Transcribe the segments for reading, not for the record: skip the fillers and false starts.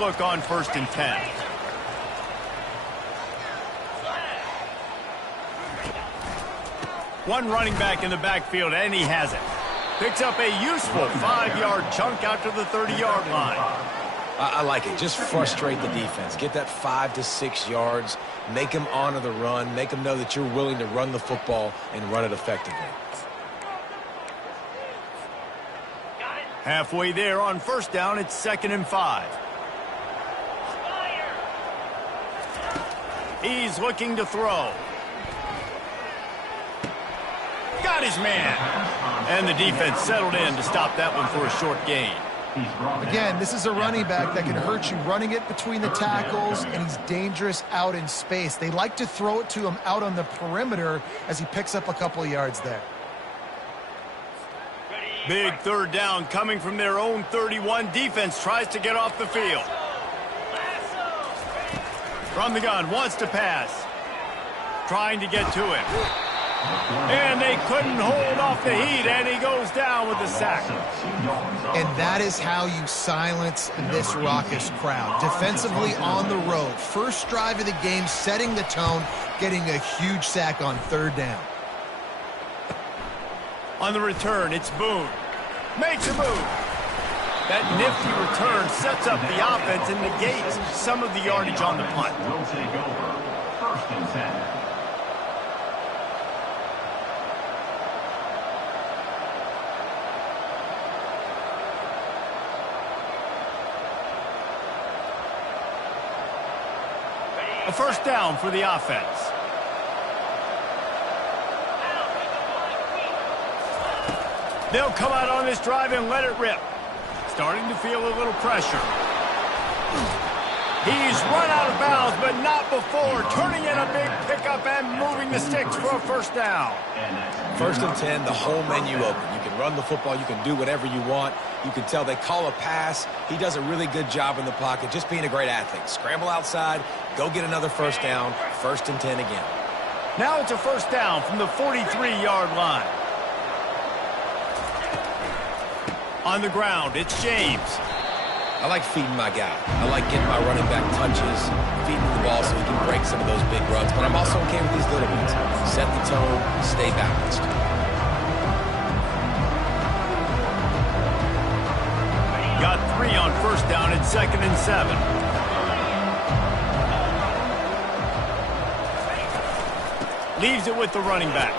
Look on 1st and 10. One running back in the backfield, and he has it. Picks up a useful 5-yard chunk out to the 30-yard line. I like it. Just frustrate the defense. Get that 5 to 6 yards. Make them honor the run. Make them know that you're willing to run the football and run it effectively. Halfway there on 1st down, it's 2nd and 5. He's looking to throw. Got his man. And the defense settled in to stop that one for a short gain. Again, this is a running back that can hurt you running it between the tackles, and he's dangerous out in space. They like to throw it to him out on the perimeter as he picks up a couple of yards there. Big 3rd down coming from their own 31. Defense tries to get off the field. From the gun, wants to pass. Trying to get to him. And they couldn't hold off the heat, and he goes down with a sack. And that is how you silence this raucous crowd. Defensively on the road. First drive of the game, setting the tone, getting a huge sack on 3rd down. On the return, it's Boone. Makes a move. That nifty return sets up the offense and negates some of the yardage on the punt. Will take over 1st and 10. A 1st down for the offense. They'll come out on this drive and let it rip. Starting to feel a little pressure. He's run out of bounds, but not before. Turning in a big pickup and moving the sticks for a 1st down. 1st and 10, the whole menu open. You can run the football. You can do whatever you want. You can tell they call a pass. He does a really good job in the pocket, just being a great athlete. Scramble outside, go get another 1st down, 1st and 10 again. Now it's a 1st down from the 43-yard line. On the ground, it's James. I like feeding my guy. I like getting my running back touches, feeding the ball so he can break some of those big runs. But I'm also okay with these little ones. Set the tone, stay balanced. Got 3 on 1st down at 2nd and 7. Leaves it with the running back.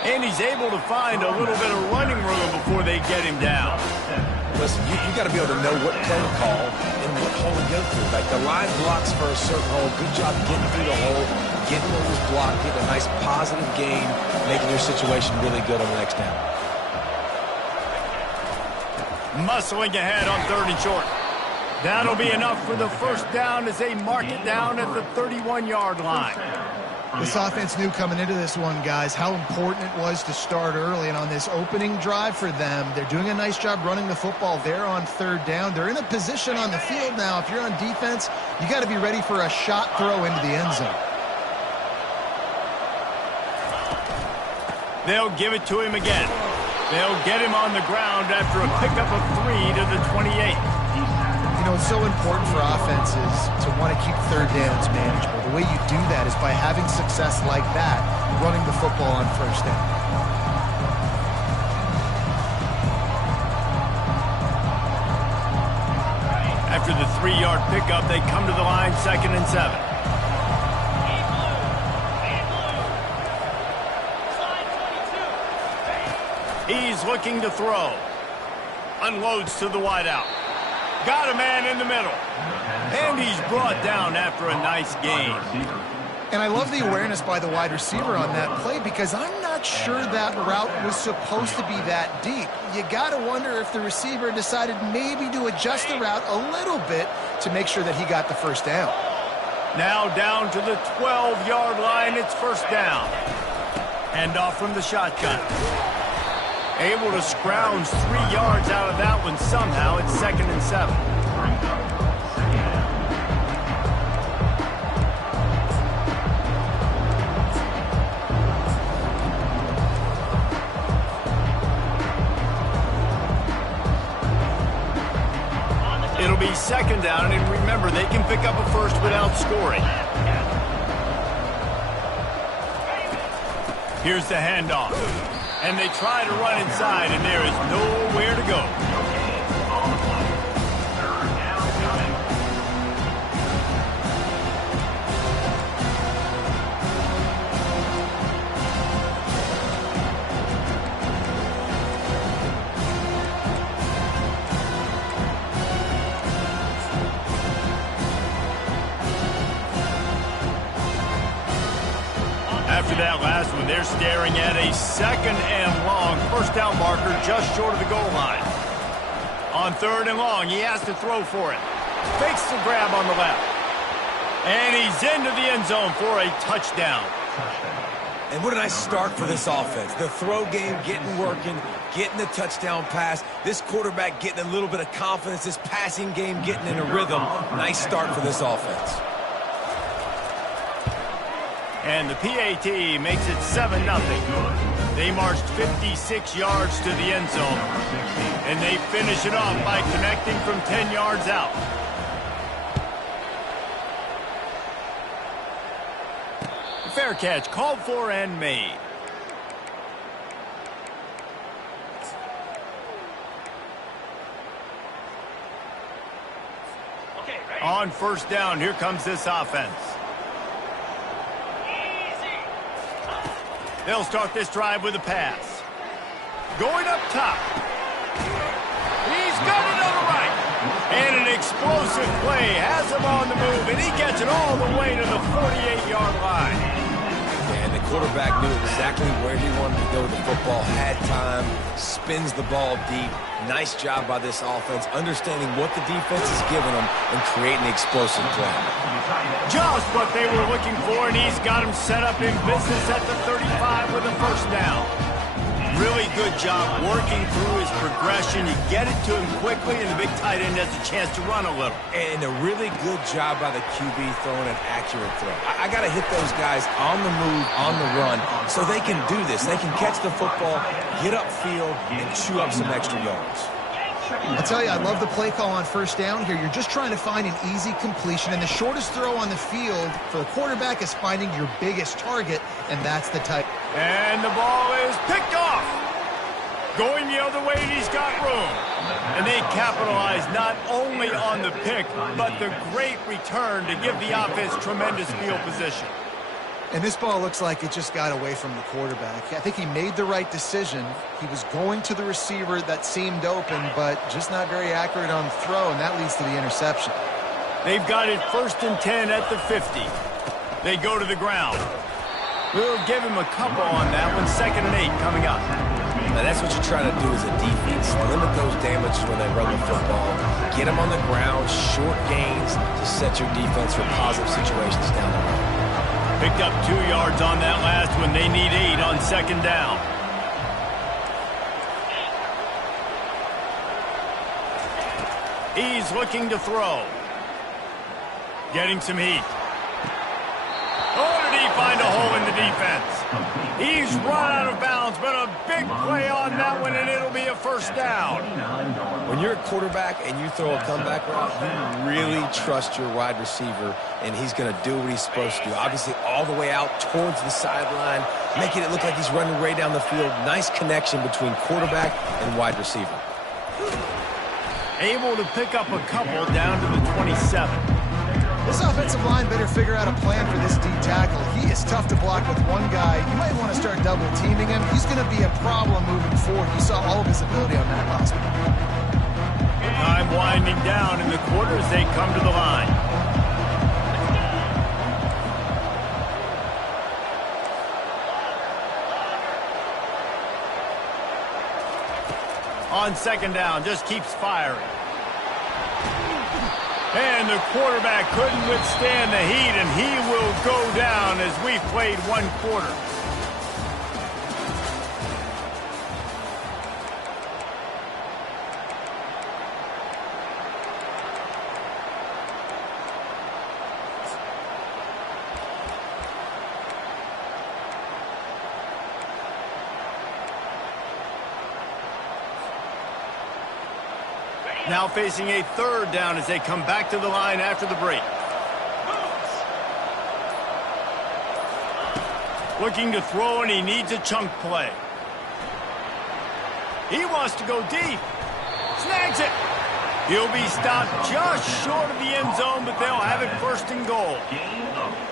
And he's able to find a little bit of running room before they get him down. Listen, you got to be able to know what play to call and what hole to go through. Like the line blocks for a certain hole. Good job getting through the hole, getting what was blocked, getting a nice positive gain, making your situation really good on the next down. Muscling ahead on 3rd and short. That'll be enough for the 1st down as they mark it down at the 31-yard line. This offense knew coming into this one, guys, how important it was to start early. And on this opening drive for them, they're doing a nice job running the football there on 3rd down. They're in a position on the field now. If you're on defense, you got to be ready for a shot throw into the end zone. They'll give it to him again. They'll get him on the ground after a pickup of 3 to the 28. You know, it's so important for offenses to want to keep 3rd downs manageable. The way you do that is by having success like that, running the football on 1st down. After the 3-yard pickup, they come to the line 2nd and 7. He's looking to throw. Unloads to the wideout. Got a man in the middle. And he's brought down after a nice gain. And I love the awareness by the wide receiver on that play because I'm not sure that route was supposed to be that deep. You got to wonder if the receiver decided maybe to adjust the route a little bit to make sure that he got the 1st down. Now down to the 12-yard line, it's 1st down. Hand off from the shotgun. Able to scrounge 3 yards out of that one somehow. It's 2nd and 7. It'll be 2nd second down, and remember, they can pick up a first without scoring. Here's the handoff. And they try to run inside, and there is nowhere to go. After that last one, they're staring at a second and long first down marker just short of the goal line. On third and long, he has to throw for it. Fakes the grab on the left. And he's into the end zone for a touchdown. And what a nice start for this offense. The throw game getting working, getting the touchdown pass. This quarterback getting a little bit of confidence. This passing game getting in a rhythm. Nice start for this offense. And the PAT makes it 7-0. They marched 56 yards to the end zone. And they finish it off by connecting from 10 yards out. Fair catch called for and made. On first down, here comes this offense. They'll start this drive with a pass. Going up top. He's got it on the right. And an explosive play has him on the move, and he gets it all the way to the 48-yard line. And the quarterback knew exactly where he wanted to go with the football, had time, spins the ball deep. Nice job by this offense, understanding what the defense is giving them and creating the explosive play. Just what they were looking for, and he's got him set up in business at the 35 with a first down. Really good job working through his progression. You get it to him quickly, and the big tight end has a chance to run a little. And a really good job by the QB throwing an accurate throw. I got to hit those guys on the move, on the run, so they can do this. They can catch the football, get upfield, and chew up some extra yards. I'll tell you, I love the play call on first down here. You're just trying to find an easy completion, and the shortest throw on the field for the quarterback is finding your biggest target, and that's the tight. And the ball is picked off. Going the other way, and he's got room. And they capitalize not only on the pick, but the great return to give the offense tremendous field position. And this ball looks like it just got away from the quarterback. I think he made the right decision. He was going to the receiver that seemed open, but just not very accurate on the throw, and that leads to the interception. They've got it 1st and 10 at the 50. They go to the ground. We'll give him a couple on that one. 2nd and 8 coming up. Now that's what you try to do as a defense. Limit those damages when they run the football. Get them on the ground, short gains to set your defense for positive situations down the road. Picked up 2 yards on that last one. They need 8 on 2nd down. He's looking to throw. Getting some heat. Oh, did he find a hole in the defense? He's run out of bounds, but a big play on that one, and it'll be a first down. When you're a quarterback and you throw a comeback route, you really trust your wide receiver, and he's going to do what he's supposed to do. Obviously, all the way out towards the sideline, making it look like he's running right down the field. Nice connection between quarterback and wide receiver. Able to pick up a couple down to the 27. This offensive line better figure out a plan for this D tackle. He is tough to block with one guy. You might want to start double teaming him. He's going to be a problem moving forward. You saw all of his ability on that last one. Time winding down in the quarter as they come to the line. On 2nd down, just keeps firing. And the quarterback couldn't withstand the heat, and he will go down as we've played 1 quarter. Now facing a third down as they come back to the line after the break. Looking to throw, and he needs a chunk play. He wants to go deep. Snags it. He'll be stopped just short of the end zone, but they'll have it first and goal.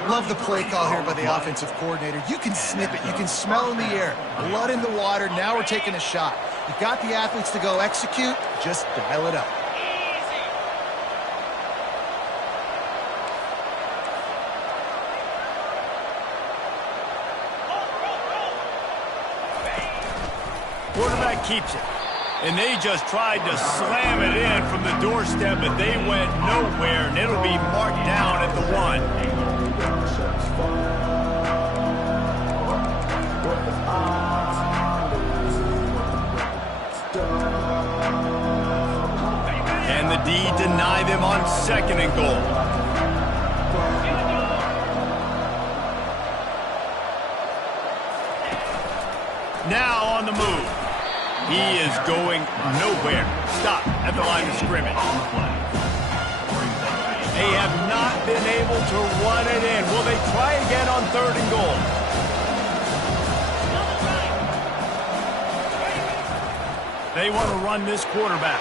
Love the play call here by the offensive coordinator. You can snip it. You can smell in the air. Blood in the water. Now we're taking a shot. You've got the athletes to go execute. Just dial it up. Quarterback keeps it. And they just tried to slam it in from the doorstep, but they went nowhere, and it'll be marked down at the 1. And the D deny them on 2nd and goal. Now on the move. He is going nowhere. Stop at the line of scrimmage. They have not been able to run it in. Will they try again on 3rd and goal? They want to run this quarterback.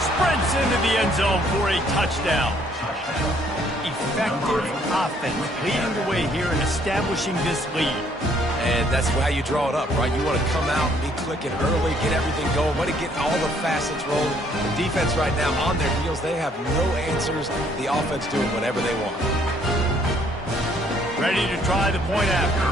Sprints into the end zone for a touchdown. Effective offense leading the way here and establishing this lead. And that's how you draw it up, right? You want to come out and be clicking early, get everything going, want to get all the facets rolling. The defense right now on their heels, they have no answers. The offense doing whatever they want. Ready to try the point after.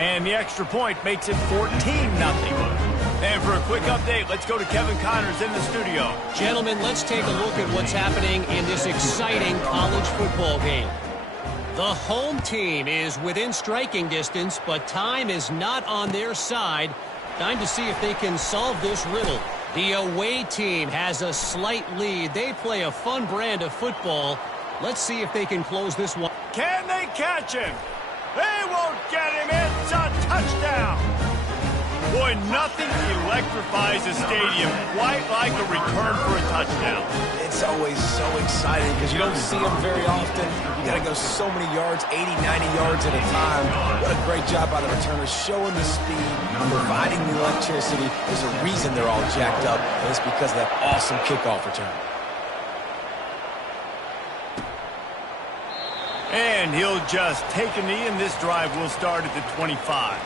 And the extra point makes it 14-0. And for a quick update, let's go to Kevin Connors in the studio. Gentlemen, let's take a look at what's happening in this exciting college football game. The home team is within striking distance, but time is not on their side. Time to see if they can solve this riddle. The away team has a slight lead. They play a fun brand of football. Let's see if they can close this one. Can they catch him? They won't get him. It's a touchdown. Boy, nothing electrifies a stadium quite like a return for a touchdown. It's always so exciting because you don't see them very often. You got to go so many yards, 80, 90 yards at a time. What a great job by the returners, showing the speed, providing the electricity. There's a reason they're all jacked up, and it's because of that awesome kickoff return. And he'll just take a knee, and this drive will start at the 25.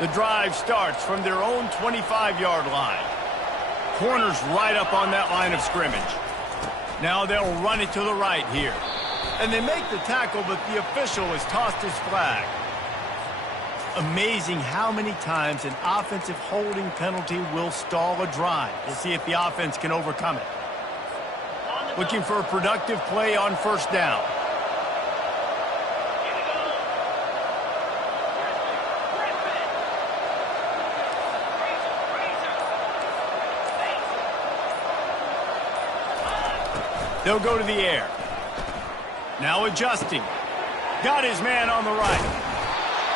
The drive starts from their own 25-yard line. Corners right up on that line of scrimmage. Now they'll run it to the right here. And they make the tackle, but the official has tossed his flag. Amazing how many times an offensive holding penalty will stall a drive. We'll see if the offense can overcome it. Looking for a productive play on 1st down. They'll go to the air. Now adjusting. Got his man on the right.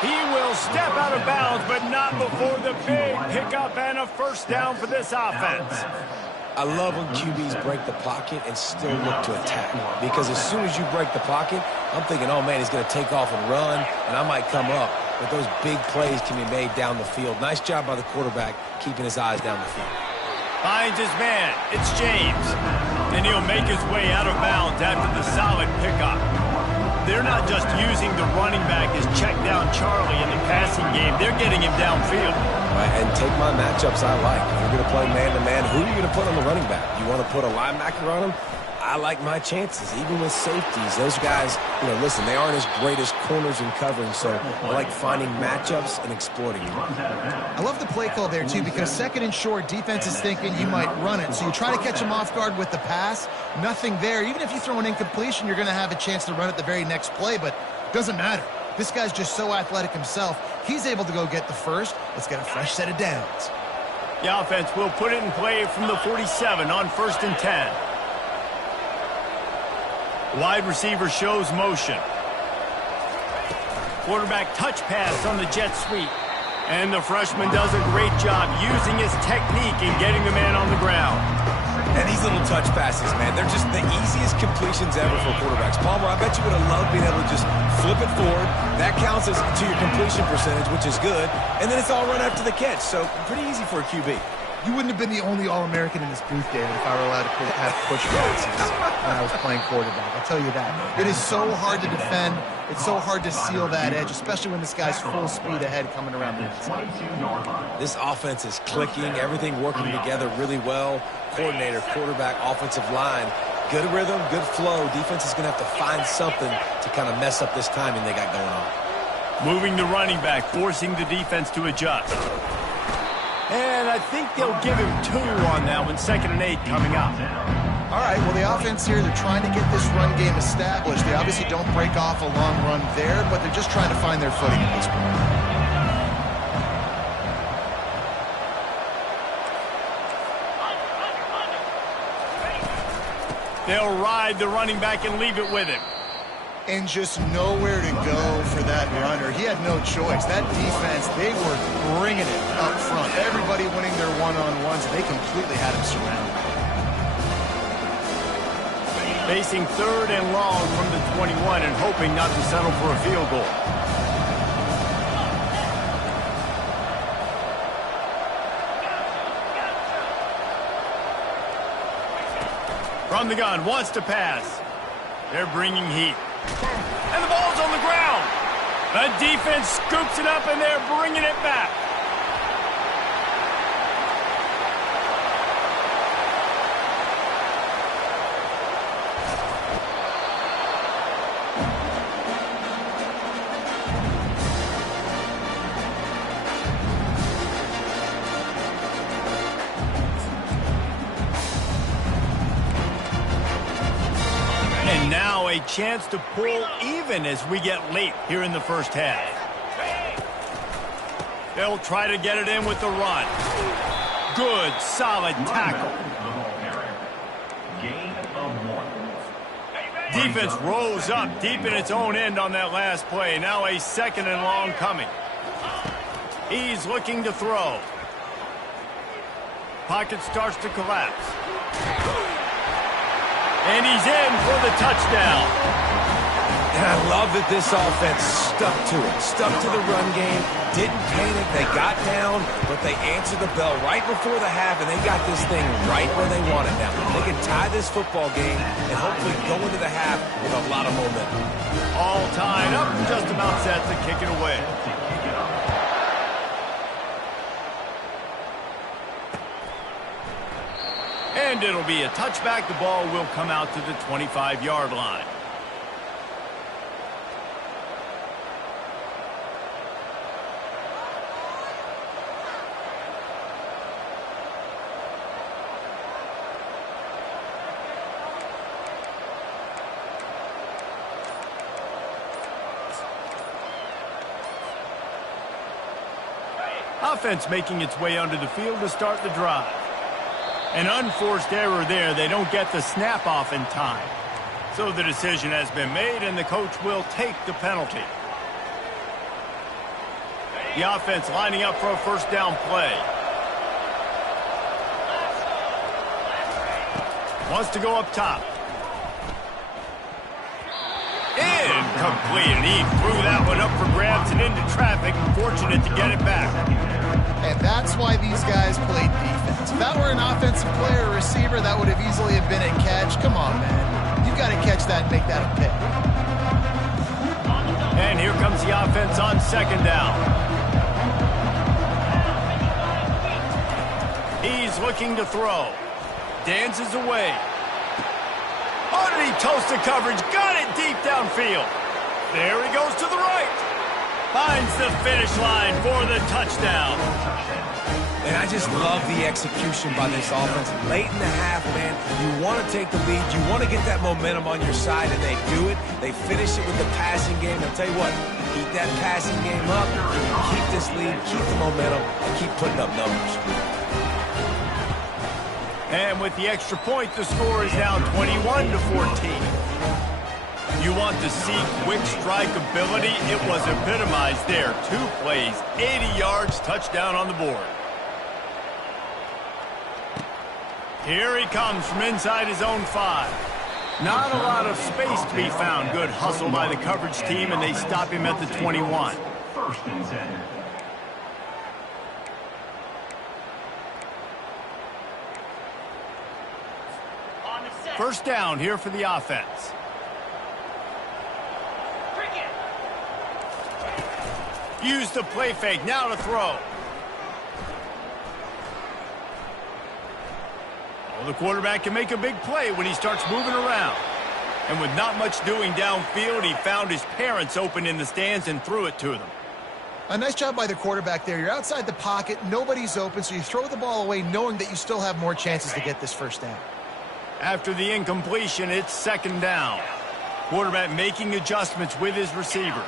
He will step out of bounds, but not before the big pickup and a 1st down for this offense. I love when QBs break the pocket and still look to attack. Because as soon as you break the pocket, I'm thinking, oh, man, he's going to take off and run, and I might come up. But those big plays can be made down the field. Nice job by the quarterback keeping his eyes down the field. Finds his man. It's James. And he'll make his way out of bounds after the solid pickup. They're not just using the running back as check down Charlie in the passing game. They're getting him downfield. Right, and take my matchups I like. If you're going to play man-to-man, who are you going to put on the running back? You want to put a linebacker on him? I like my chances, even with safeties. Those guys, listen, they aren't as great as corners in covering, so I like finding matchups and exploiting them. I love the play call there, too, because 2nd and short, defense is thinking you might run it. So you try to catch them off guard with the pass. Nothing there. Even if you throw an incompletion, you're going to have a chance to run it the very next play, but it doesn't matter. This guy's just so athletic himself. He's able to go get the first. Let's get a fresh set of downs. The offense will put it in play from the 47 on 1st and 10. Wide receiver shows motion. Quarterback touch pass on the jet sweep. And the freshman does a great job using his technique and getting the man on the ground. And these little touch passes, man, they're just the easiest completions ever for quarterbacks. Palmer, I bet you would have loved being able to just flip it forward. That counts as to your completion percentage, which is good. And then it's all run after the catch, so pretty easy for a QB. You wouldn't have been the only All-American in this booth, David, if I were allowed to have push passes when I was playing quarterback. I'll tell you that. It is so hard to defend. It's so hard to seal that edge, especially when this guy's full speed ahead coming around the inside. This offense is clicking, everything working together really well. Coordinator, quarterback, offensive line, good rhythm, good flow. Defense is going to have to find something to kind of mess up this timing they got going on. Moving the running back, forcing the defense to adjust. And I think they'll give him 2 on that one, 2nd and 8 coming up. All right, well, the offense here, they're trying to get this run game established. They obviously don't break off a long run there, but they're just trying to find their footing at this point. They'll ride the running back and leave it with him. And just nowhere to go for that runner. He had no choice. That defense, they were bringing it up front. Everybody winning their one-on-ones, and they completely had him surrounded. Facing 3rd and long from the 21 and hoping not to settle for a field goal. From the gun, wants to pass. They're bringing heat. And the ball's on the ground. The defense scoops it up, and they're bringing it back. And now a chance to pull even as we get late here in the first half. They'll try to get it in with the run. Good, solid tackle. Defense rose up deep in its own end on that last play. Now a 2nd and long coming. He's looking to throw. Pocket starts to collapse. And he's in for the touchdown. And I love that this offense stuck to it, stuck to the run game, didn't panic. They got down, but they answered the bell right before the half, and they got this thing right where they want it now. They can tie this football game and hopefully go into the half with a lot of momentum. All tied up, just about set to kick it away. And it'll be a touchback. The ball will come out to the 25-yard line. Offense making its way onto the field to start the drive. An unforced error there. They don't get the snap off in time. So the decision has been made, and the coach will take the penalty. The offense lining up for a first down play. Wants to go up top. Incomplete, and he threw that one up for grabs and into traffic. Fortunate to get it back. And that's why these guys played defense. If that were an offensive player or receiver, that would have easily have been a catch. Come on, man. You've got to catch that and make that a pick. And here comes the offense on 2nd down. He's looking to throw. Dances away. Oh, did he toast the coverage? Got it deep downfield. There he goes to the right. Finds the finish line for the touchdown. And I just love the execution by this offense. Late in the half, man, you want to take the lead. You want to get that momentum on your side, and they do it. They finish it with the passing game. I'll tell you what, keep that passing game up, keep this lead, keep the momentum, and keep putting up numbers. And with the extra point, the score is now 21-14. You want to see quick strike ability? It was epitomized there. 2 plays, 80 yards, touchdown on the board. Here he comes from inside his own 5. Not a lot of space to be found. Good hustle by the coverage team, and they stop him at the 21. First and 10. First down here for the offense. Use the play fake. Now to throw. Well, the quarterback can make a big play when he starts moving around. And with not much doing downfield, he found his parents open in the stands and threw it to them. A nice job by the quarterback there. You're outside the pocket, nobody's open, so you throw the ball away knowing that you still have more chances to get this first down. After the incompletion, it's second down. Quarterback making adjustments with his receivers.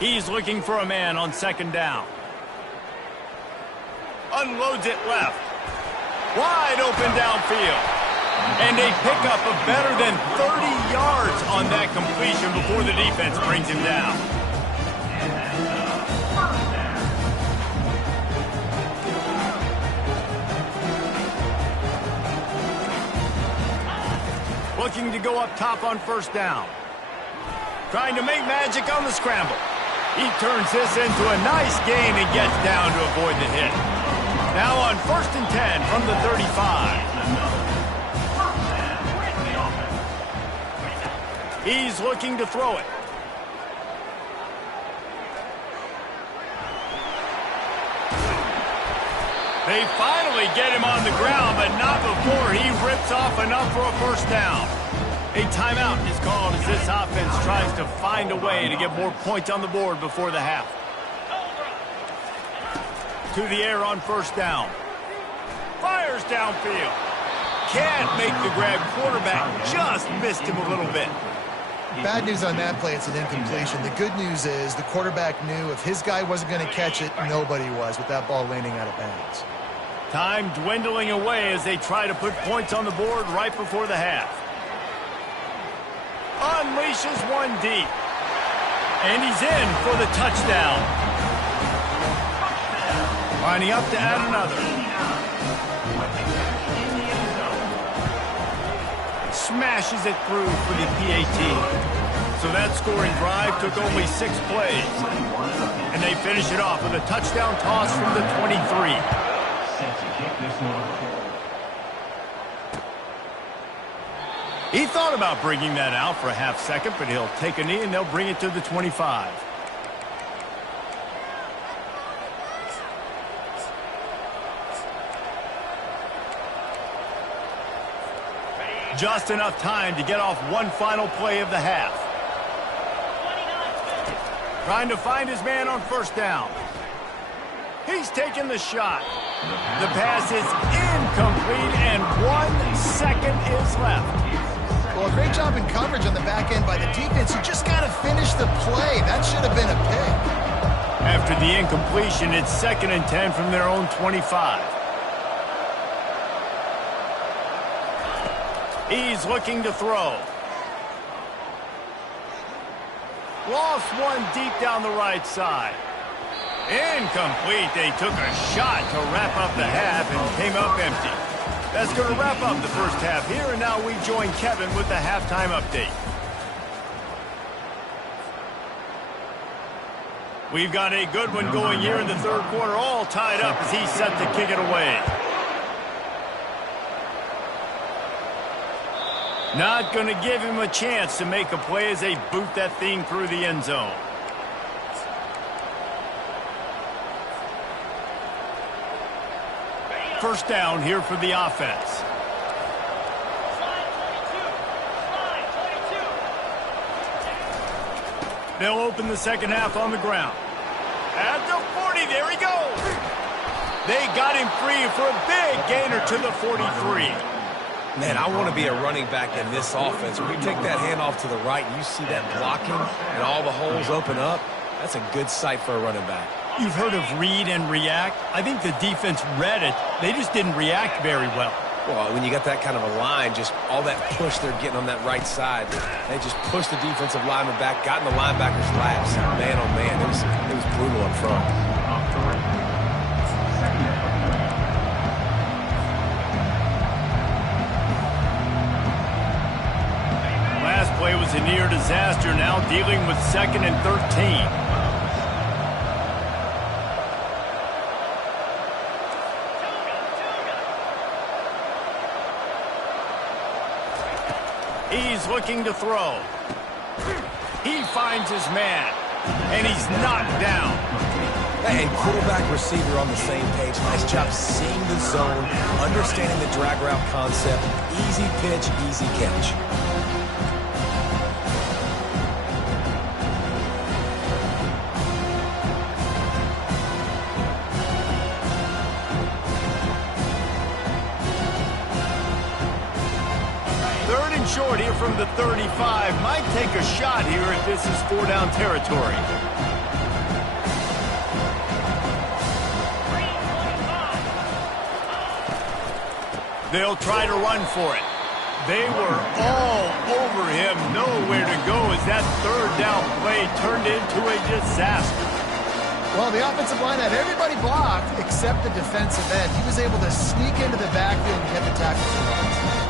He's looking for a man on second down. Unloads it left. Wide open downfield. And they pick up a better than 30 yards on that completion before the defense brings him down. Looking to go up top on first down. Trying to make magic on the scramble. He turns this into a nice gain and gets down to avoid the hit. Now on first and 10 from the 35. He's looking to throw it. They finally get him on the ground, but not before he rips off enough for a first down. A timeout is called as this offense tries to find a way to get more points on the board before the half. To the air on first down. Fires downfield. Can't make the grab. Quarterback just missed him a little bit. Bad news on that play, it's an incompletion. The good news is the quarterback knew if his guy wasn't going to catch it, nobody was with that ball landing out of bounds. Time dwindling away as they try to put points on the board right before the half. Unleashes one deep. And he's in for the touchdown. Lining up to add another. Smashes it through for the PAT. So that scoring drive took only 6 plays. And they finish it off with a touchdown toss from the 23. Set to kick this one. He thought about bringing that out for a half second, but he'll take a knee and they'll bring it to the 25. Just enough time to get off one final play of the half. Trying to find his man on first down. He's taking the shot. The pass is incomplete and 1 second is left. Well, a great job in coverage on the back end by the defense. You just got to finish the play. That should have been a pick. After the incompletion, it's second and 10 from their own 25. He's looking to throw. Lost one deep down the right side. Incomplete. They took a shot to wrap up the half and came up empty. That's going to wrap up the first half here, and now we join Kevin with the halftime update. We've got a good one going here in the third quarter, all tied up as he's set to kick it away. Not going to give him a chance to make a play as they boot that thing through the end zone. First down here for the offense. They'll open the second half on the ground. At the 40, there he goes. They got him free for a big gainer to the 43. Man, I want to be a running back in this offense. When you take that handoff to the right and you see that blocking and all the holes open up, that's a good sight for a running back. You've heard of read and react. I think the defense read it. They just didn't react very well. Well, when you got that kind of a line, just all that push they're getting on that right side, they just pushed the defensive lineman back, got in the linebacker's laps. Man, oh man, it was brutal up front. Last play was a near disaster, now dealing with 2nd and 13. He's looking to throw. He finds his man, and he's knocked down. And quarterback receiver on the same page. Nice job seeing the zone, understanding the drag route concept. Easy pitch, easy catch. Short here from the 35. Might take a shot here if this is 4-down territory. They'll try to run for it. They were all over him. Nowhere to go as that 3rd down play turned into a disaster. Well, the offensive line had everybody blocked except the defensive end. He was able to sneak into the backfield and get the tackle for loss.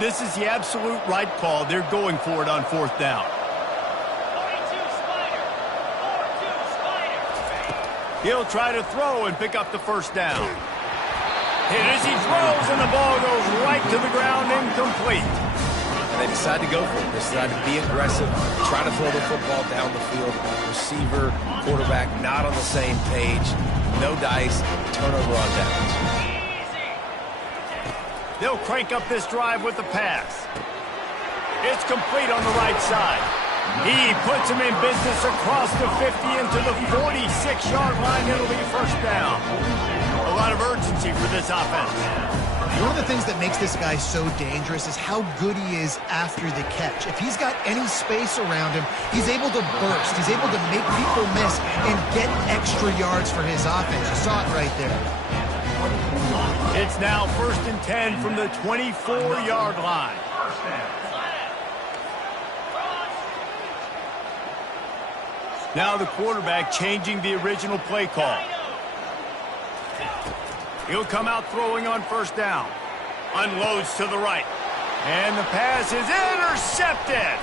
This is the absolute right call. They're going for it on 4th down. He'll try to throw and pick up the 1st down. Hit as he throws, and the ball goes right to the ground, incomplete. And they decide to go for it. They decide to be aggressive, try to throw the football down the field. Receiver, quarterback, not on the same page. No dice, turnover on downs. They'll crank up this drive with the pass. It's complete on the right side. He puts him in business across the 50 into the 46-yard line. It'll be 1st down. A lot of urgency for this offense. One of the things that makes this guy so dangerous is how good he is after the catch. If he's got any space around him, he's able to burst. He's able to make people miss and get extra yards for his offense. You saw it right there. It's now 1st and 10 from the 24-yard line. Now the quarterback changing the original play call. He'll come out throwing on 1st down. Unloads to the right. And the pass is intercepted.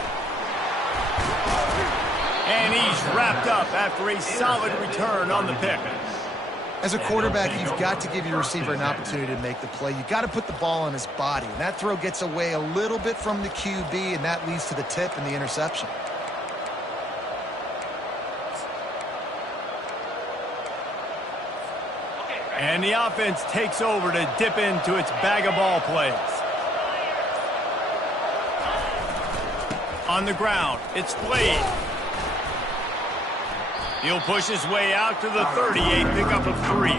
And he's wrapped up after a solid return on the pick. As a quarterback, you've got to give your receiver an opportunity to make the play. You've got to put the ball on his body. And that throw gets away a little bit from the QB, and that leads to the tip and the interception. And the offense takes over to dip into its bag of ball plays. On the ground, it's Blade. He'll push his way out to the 38, pick up a 3.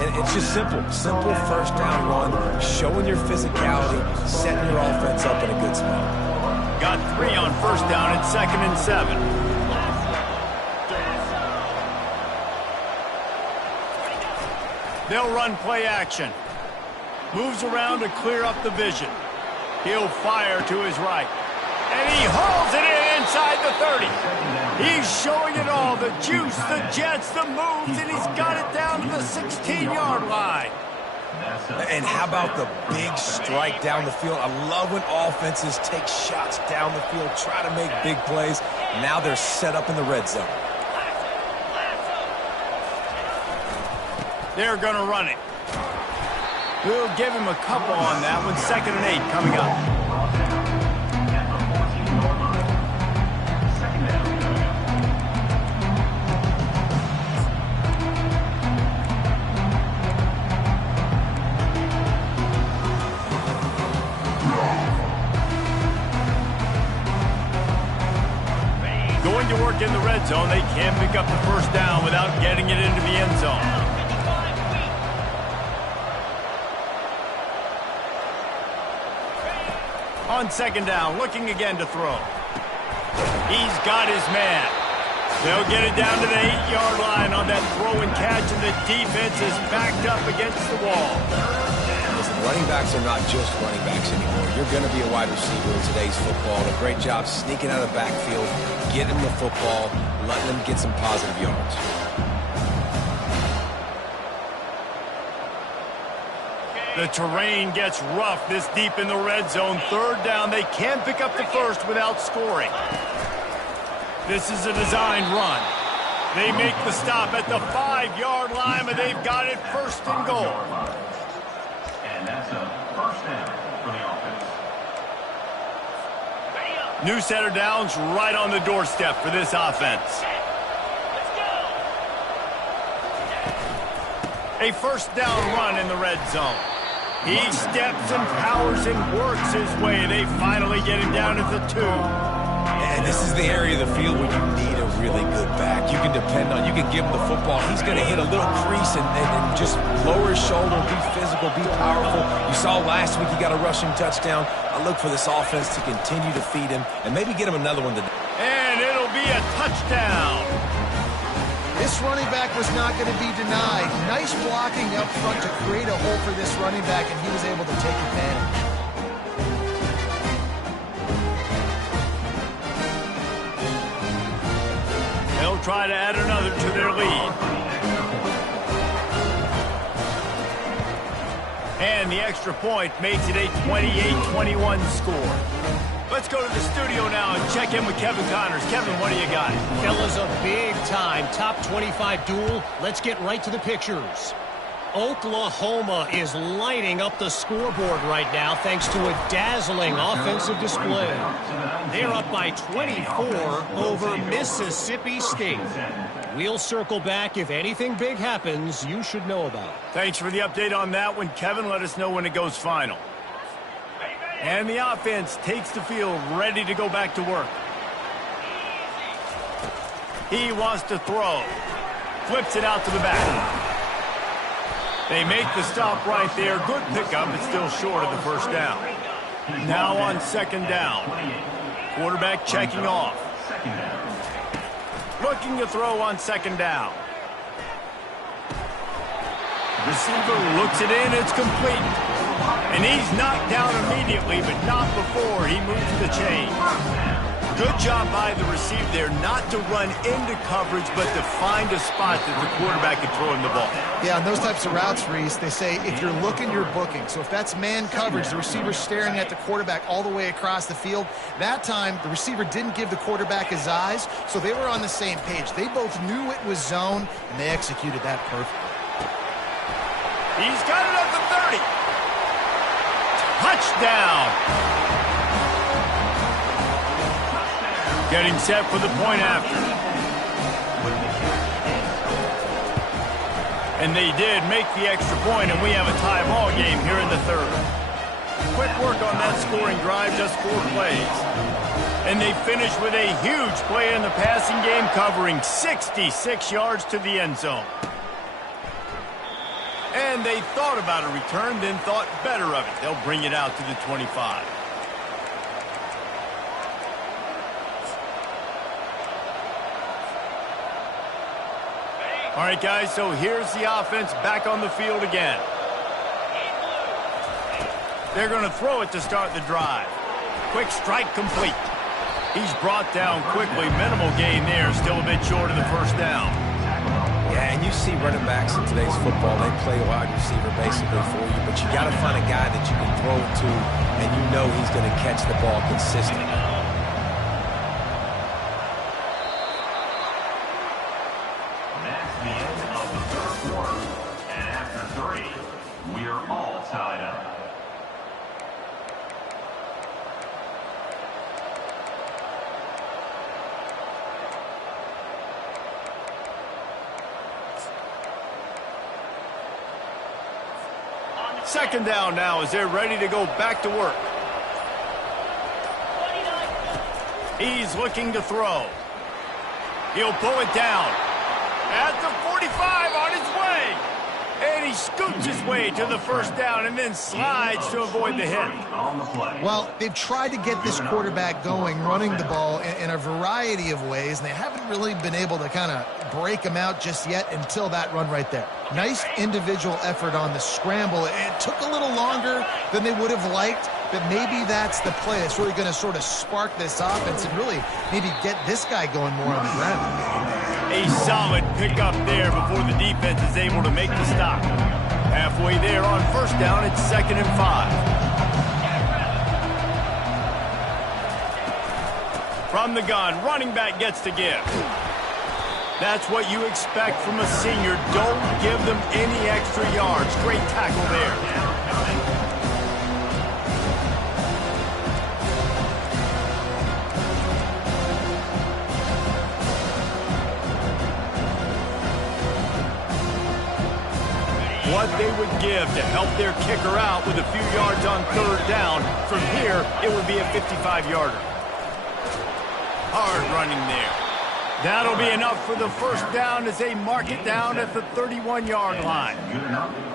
And it's just simple 1st down run, showing your physicality, setting your offense up in a good spot. Got 3 on 1st down at 2nd and 7. They'll run play action. Moves around to clear up the vision. He'll fire to his right. And he hauls it in inside the 30. He's showing it all, the juice, the jets, the moves, and he's got it down to the 16-yard line. And how about the big strike down the field? I love when offenses take shots down the field, try to make big plays. Now they're set up in the red zone. They're going to run it. We'll give him a couple on that one. 2nd and 8 coming up. work in the red zone. They can't pick up the first down without getting it into the end zone. On second down, looking again to throw. He's got his man. They'll get it down to the 8-yard line on that throw and catch, and the defense is backed up against the wall. Listen, running backs are not just running backs anymore. You're going to be a wide receiver in today's football. A great job sneaking out of the backfield, getting them the football, letting them get some positive yards. The terrain gets rough this deep in the red zone. Third down, they can't pick up the first without scoring. This is a designed run. They make the stop at the 5-yard line, but they've got it first and goal. And that's a first down for the offense. New set of downs right on the doorstep for this offense. A first down run in the red zone. He steps and powers and works his way. They finally get him down at the 2. And this is the area of the field where you need a really good back. You can depend on, you can give him the football. He's going to hit a little crease and just lower his shoulder, be physical, be powerful. You saw last week he got a rushing touchdown. I look for this offense to continue to feed him and maybe get him another one today. And it'll be a touchdown. This running back was not going to be denied. Nice blocking up front to create a hole for this running back, and he was able to take advantage. They'll try to add another to their lead. And the extra point makes it a 28-21 score. Let's go to the studio now and check in with Kevin Connors. Kevin, what do you got? Fellas, a big-time top 25 duel. Let's get right to the pictures. Oklahoma is lighting up the scoreboard right now thanks to a dazzling offensive display. They're up by 24 over Mississippi State. We'll circle back. If anything big happens, you should know about it. Thanks for the update on that one, Kevin. Let us know when it goes final. And the offense takes the field, ready to go back to work. He wants to throw. Flips it out to the back. They make the stop right there. Good pickup, but still short of the first down. Now on second down. Quarterback checking off. Looking to throw on second down. Receiver looks it in. It's complete. And he's knocked down immediately, but not before he moves the chain. Good job by the receiver there not to run into coverage, but to find a spot that the quarterback can throw him the ball. Yeah, on those types of routes, Reese, they say if you're looking, you're booking. So if that's man coverage, the receiver's staring at the quarterback all the way across the field. That time, the receiver didn't give the quarterback his eyes, so they were on the same page. They both knew it was zone, and they executed that perfectly. He's got it at the 30. Touchdown! Getting set for the point after. And they did make the extra point, and we have a tie ball game here in the third. Quick work on that scoring drive, just 4 plays. And they finish with a huge play in the passing game, covering 66 yards to the end zone. And they thought about a return, then thought better of it. They'll bring it out to the 25. All right, guys, so here's the offense back on the field again. They're going to throw it to start the drive. Quick strike complete. He's brought down quickly. Minimal gain there, still a bit short of the first down. Yeah, and you see running backs in today's football, they play wide receiver basically for you, but you got to find a guy that you can throw it to, and you know he's going to catch the ball consistently. That's the end of the third quarter, and after 3, we are all tied up. Second down now as they're ready to go back to work. He's looking to throw. He'll pull it down. At the 45, on his way. And he scoots his way to the first down and then slides to avoid the hit. Well, they've tried to get this quarterback going, running the ball in a variety of ways, and they haven't really been able to kind of break him out just yet until that run right there. Nice individual effort on the scramble. It took a little longer than they would have liked, but maybe that's the play. It's really going to sort of spark this offense and really maybe get this guy going more on the ground. A solid pickup there before the defense is able to make the stop. Halfway there on first down, it's 2nd and 5. From the gun, running back gets to give. That's what you expect from a senior. Don't give them any extra yards. Great tackle there. What they would give to help their kicker out with a few yards on 3rd down. From here, it would be a 55-yarder. Hard running there. That'll be enough for the first down as they mark it down at the 31-yard line.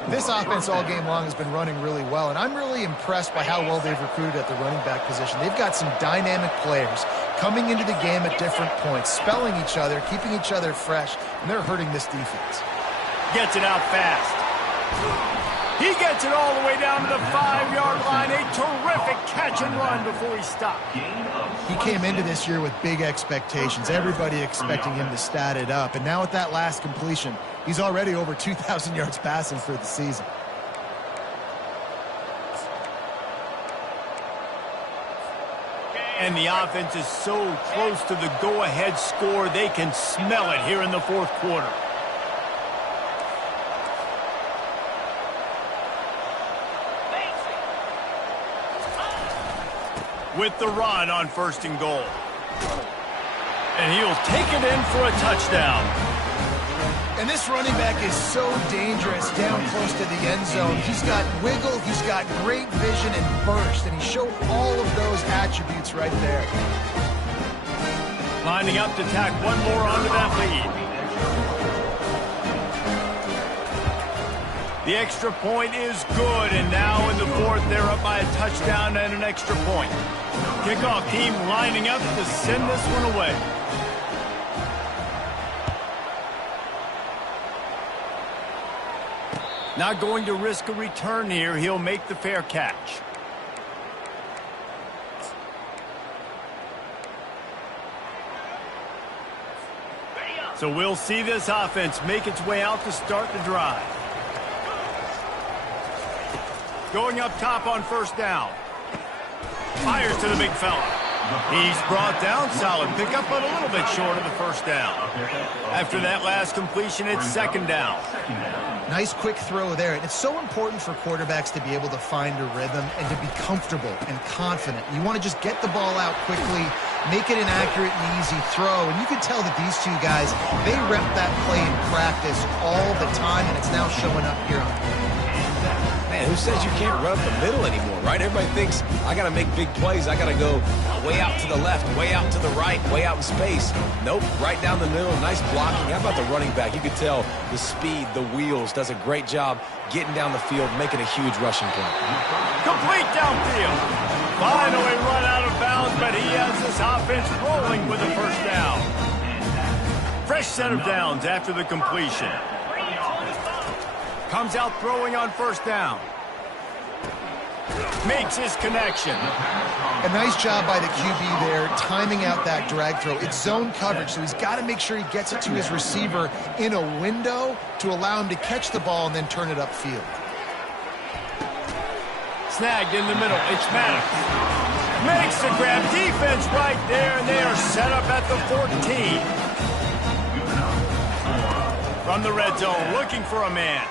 This offense all game long has been running really well, and I'm really impressed by how well they've recruited at the running back position. They've got some dynamic players coming into the game at different points, spelling each other, keeping each other fresh, and they're hurting this defense. Gets it out fast. He gets it all the way down to the 5-yard line. A terrific catch and run before he stopped. He came into this year with big expectations. Everybody expecting him to stat it up. And now with that last completion, he's already over 2,000 yards passing for the season. And the offense is so close to the go-ahead score, they can smell it here in the 4th quarter. With the run on 1st and goal. And he'll take it in for a touchdown. And this running back is so dangerous down close to the end zone. He's got wiggle, he's got great vision and burst, and he showed all of those attributes right there. Lining up to tack one more onto that lead. The extra point is good, and now in the 4th, they're up by a touchdown and an extra point. Kickoff team lining up to send this one away. Not going to risk a return here. He'll make the fair catch. So we'll see this offense make its way out to start the drive. Going up top on 1st down. Fires to the big fella. He's brought down. Solid pickup, but a little bit short of the 1st down. After that last completion, it's 2nd down. Nice quick throw there. It's so important for quarterbacks to be able to find a rhythm and to be comfortable and confident. You want to just get the ball out quickly, make it an accurate and easy throw. And you can tell that these two guys, they rep that play in practice all the time, and it's now showing up here on the field. Man, who says you can't run up the middle anymore, right? Everybody thinks I got to make big plays. I got to go way out to the left, way out to the right, way out in space. Nope, right down the middle. Nice blocking. How about the running back? You could tell the speed, the wheels, does a great job getting down the field, making a huge rushing play. Complete downfield. Finally run out of bounds, but he has this offense rolling with a 1st down. Fresh set of downs after the completion. Comes out throwing on 1st down. Makes his connection. A nice job by the QB there, timing out that drag throw. It's zone coverage, so he's got to make sure he gets it to his receiver in a window to allow him to catch the ball and then turn it upfield. Snagged in the middle. It's Maddox. Makes the grab. Defense right there, and they are set up at the 14. From the red zone, looking for a man.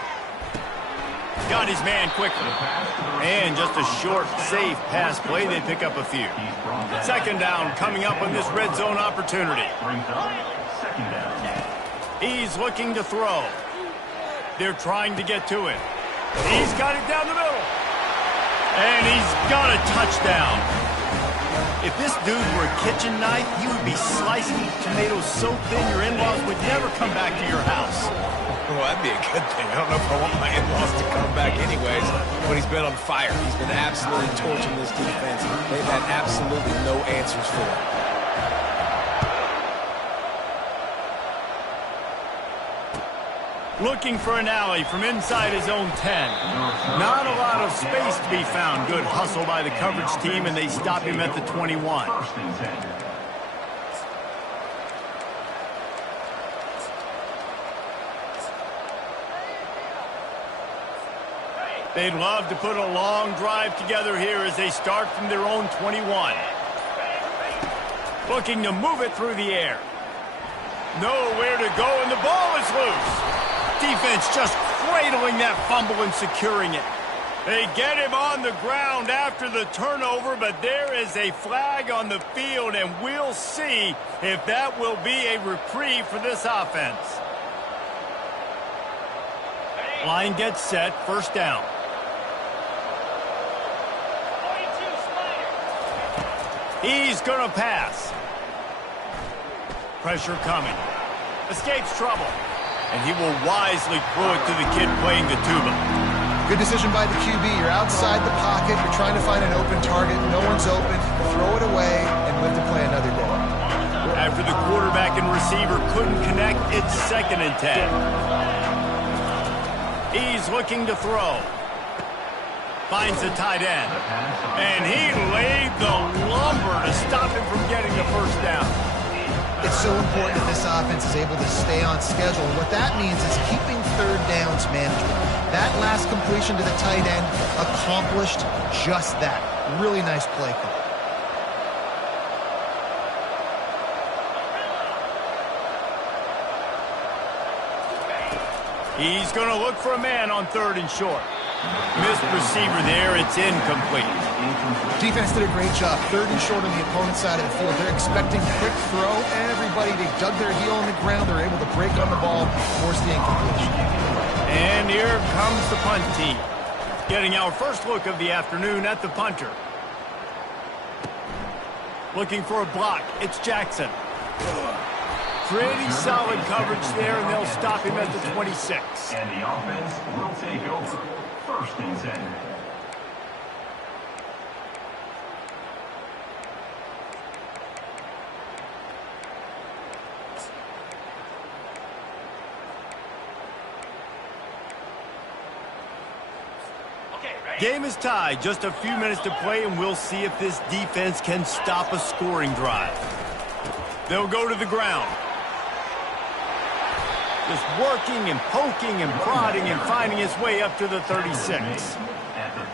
Got his man quickly. And just a short, safe pass play. They pick up a few. 2nd down coming up on this red zone opportunity. He's looking to throw. They're trying to get to it. He's got it down the middle. And he's got a touchdown. If this dude were a kitchen knife, you would be slicing tomatoes so thin your in-laws would never come back to your house. Well, that'd be a good thing. I don't know if I want my in-laws to come back anyways, but he's been on fire. He's been absolutely torching this defense. They've had absolutely no answers for him. Looking for an alley from inside his own 10. Not a lot of space to be found. Good hustle by the coverage team, and they stop him at the 21. They'd love to put a long drive together here as they start from their own 21. Looking to move it through the air. Nowhere to go, and the ball is loose. Defense just cradling that fumble and securing it. They get him on the ground after the turnover, but there is a flag on the field, and we'll see if that will be a reprieve for this offense. Line gets set, first down. He's going to pass. Pressure coming. Escapes trouble. And he will wisely throw it to the kid playing the tuba. Good decision by the QB. You're outside the pocket. You're trying to find an open target. No one's open. Throw it away and live to play another day. After the quarterback and receiver couldn't connect, it's 2nd and 10. He's looking to throw. Finds the tight end. And he laid the lumber to stop him from getting the first down. It's so important that this offense is able to stay on schedule. And what that means is keeping third downs manageable. That last completion to the tight end accomplished just that. Really nice play call. He's going to look for a man on 3rd and short. Missed receiver there. It's incomplete. Defense did a great job. 3rd and short on the opponent's side of the field. They're expecting quick throw. Everybody, they dug their heel on the ground. They're able to break on the ball, force the incompletion. And here comes the punt team. Getting our first look of the afternoon at the punter. Looking for a block. It's Jackson. Pretty solid coverage there, and they'll stop him at the 26. And the offense will take over. 1st and 10. Game is tied. Just a few minutes to play, and we'll see if this defense can stop a scoring drive. They'll go to the ground. Just working and poking and prodding and finding his way up to the 36.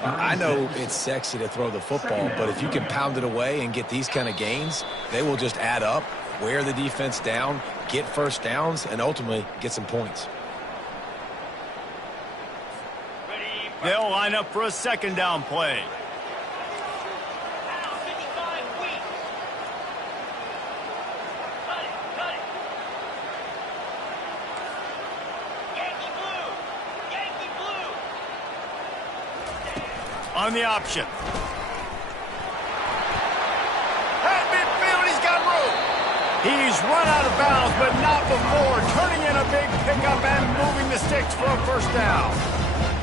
I know it's sexy to throw the football, but if you can pound it away and get these kind of gains, they will just add up, wear the defense down, get first downs, and ultimately get some points. They'll line up for a 2nd down play. On the option. At midfield, he's got room. He's run out of bounds, but not before turning in a big pickup and moving the sticks for a first down.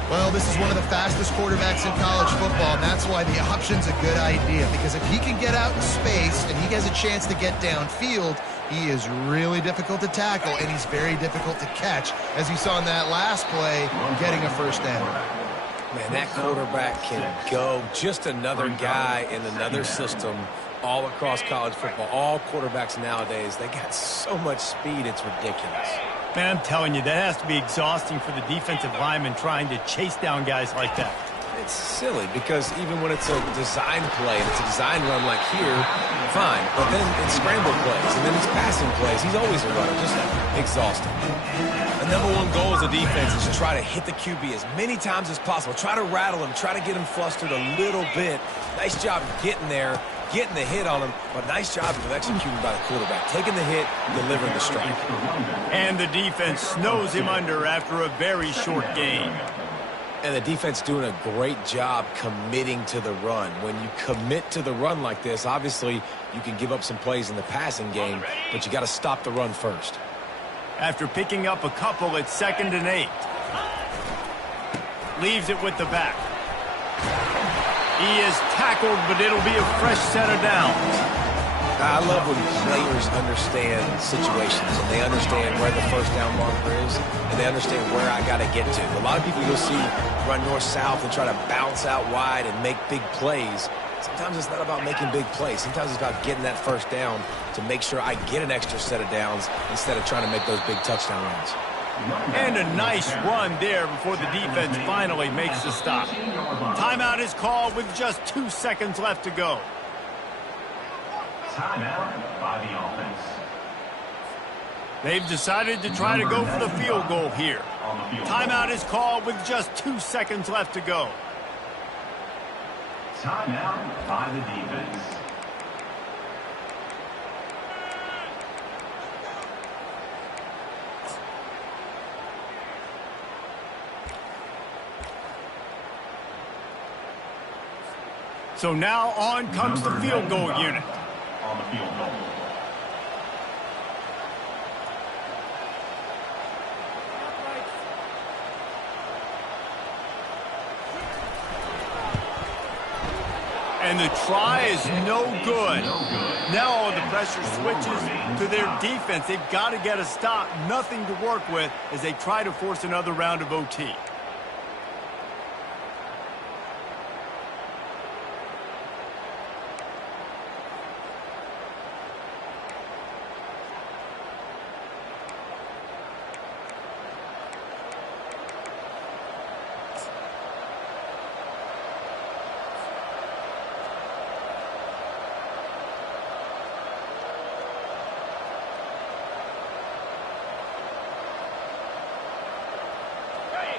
Well, this is one of the fastest quarterbacks in college football, and that's why the option's a good idea, because if he can get out in space and he has a chance to get downfield, he is really difficult to tackle, and he's very difficult to catch, as you saw in that last play, getting a first down. Man, that quarterback can go. Just another guy in another system all across college football. All quarterbacks nowadays, they got so much speed, it's ridiculous. Man, I'm telling you, that has to be exhausting for the defensive lineman trying to chase down guys like that. It's silly because even when it's a design play and it's a design run like here, fine. But then it's scramble plays and then it's passing plays. He's always a runner, just exhausting. The #1 goal as a defense is to try to hit the QB as many times as possible. Try to rattle him, try to get him flustered a little bit. Nice job getting there, getting the hit on him, but nice job of executing by the quarterback. Taking the hit, delivering the strike. And the defense snows him under after a very short game. And the defense doing a great job committing to the run. When you commit to the run like this, obviously you can give up some plays in the passing game, but you got to stop the run first. After picking up a couple, it's 2nd and 8. Leaves it with the back. He is tackled, but it'll be a fresh set of downs. I love when players understand situations and they understand where the first down marker is and they understand where I got to get to. A lot of people you'll see run north-south and try to bounce out wide and make big plays. Sometimes it's not about making big plays. Sometimes it's about getting that first down to make sure I get an extra set of downs instead of trying to make those big touchdown runs. And a nice run there before the defense finally makes the stop. Timeout is called with just 2 seconds left to go. Timeout by the offense. They've decided to try to go for the field goal here. Timeout is called with just 2 seconds left to go. Timeout by the defense. So now on comes the field goal unit. On the field goal. And the try is no good. Now all the pressure switches to their defense. They've got to get a stop, nothing to work with as they try to force another round of OT.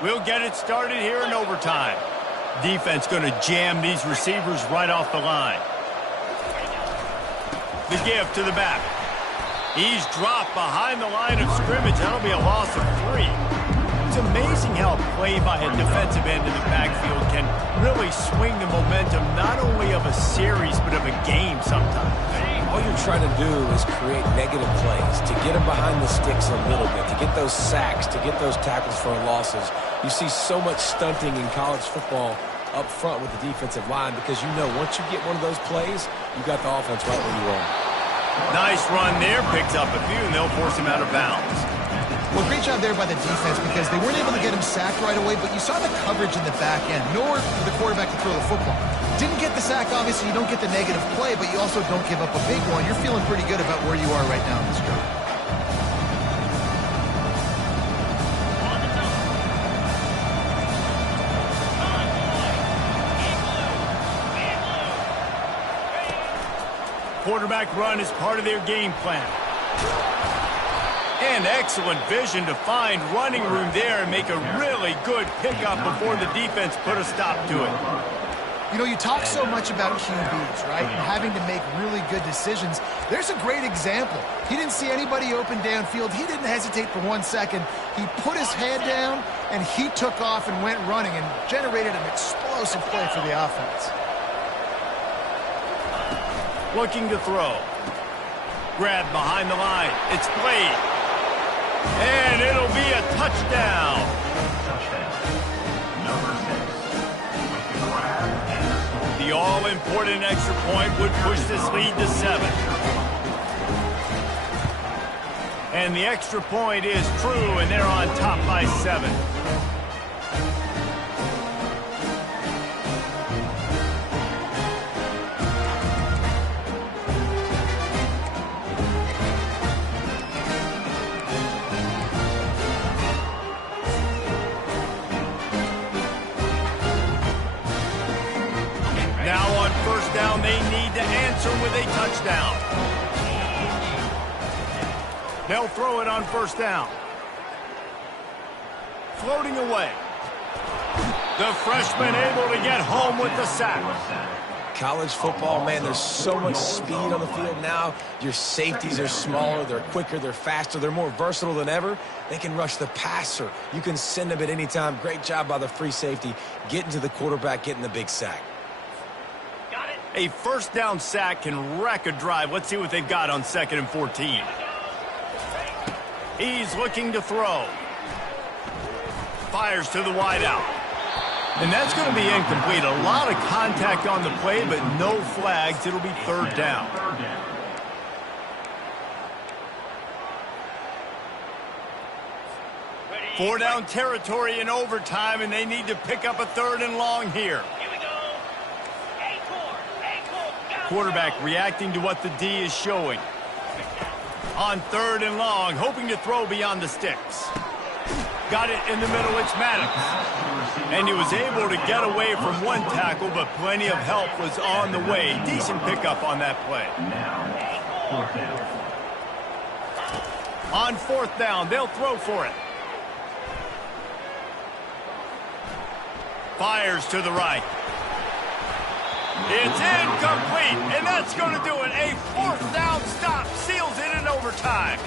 We'll get it started here in overtime. Defense going to jam these receivers right off the line. The give to the back. He's dropped behind the line of scrimmage. That'll be a loss of 3. It's amazing how a play by a defensive end in the backfield can really swing the momentum not only of a series but of a game sometimes. All you're trying to do is create negative plays, to get them behind the sticks a little bit, to get those sacks, to get those tackles for losses. You see so much stunting in college football up front with the defensive line because you know once you get one of those plays, you got the offense right where you are. Nice run there, picks up a few, and they'll force him out of bounds. Well, great job there by the defense because they weren't able to get him sacked right away, but you saw the coverage in the back end, nor for the quarterback to throw the football. Didn't get the sack, obviously, you don't get the negative play, but you also don't give up a big one. You're feeling pretty good about where you are right now in this drive. Quarterback run is part of their game plan. And excellent vision to find running room there and make a really good pickup before the defense put a stop to it. You know, you talk so much about QBs, right, and having to make really good decisions. There's a great example. He didn't see anybody open downfield. He didn't hesitate for 1 second. He put his head down, and he took off and went running and generated an explosive play for the offense. Looking to throw. Grab behind the line. It's played. And it'll be a touchdown. Number 6. With the grab and The all-important extra point would push this lead to 7. And the extra point is true, and they're on top by 7. Down, they need to answer with a touchdown. They'll throw it on first down. Floating away. The freshman able to get home with the sack. College football, man, there's so much speed on the field now. Your safeties are smaller, they're quicker, they're faster, they're more versatile than ever. They can rush the passer. You can send them at any time. Great job by the free safety, getting to the quarterback, getting the big sack. A first down sack can wreck a drive. Let's see what they've got on 2nd and 14. He's looking to throw. Fires to the wideout. And that's going to be incomplete. A lot of contact on the play, but no flags. It'll be 3rd down. Four down territory in overtime, and they need to pick up a 3rd and long here. Quarterback reacting to what the D is showing. On 3rd and long, hoping to throw beyond the sticks. Got it in the middle, it's Maddox. And he was able to get away from one tackle, but plenty of help was on the way. Decent pickup on that play. On 4th down, they'll throw for it. Fires to the right. It's incomplete, and that's going to do it. A 4th down stop seals it in overtime.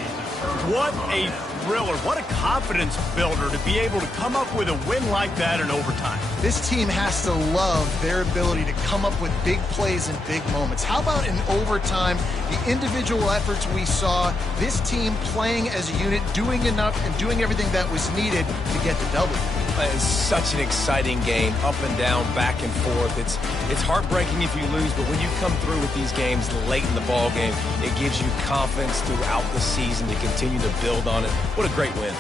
What a thriller. What a confidence builder to be able to come up with a win like that in overtime. This team has to love their ability to come up with big plays in big moments. How about in overtime, the individual efforts we saw, this team playing as a unit, doing enough and doing everything that was needed to get the W. It's such an exciting game, up and down, back and forth. It's heartbreaking if you lose, but when you come through with these games late in the ball game, it gives you confidence throughout the season to continue to build on it. What a great win.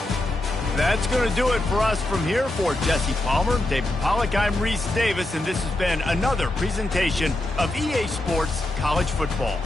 That's going to do it for us from here. For Jesse Palmer, David Pollack, I'm Reese Davis, and this has been another presentation of EA Sports College Football.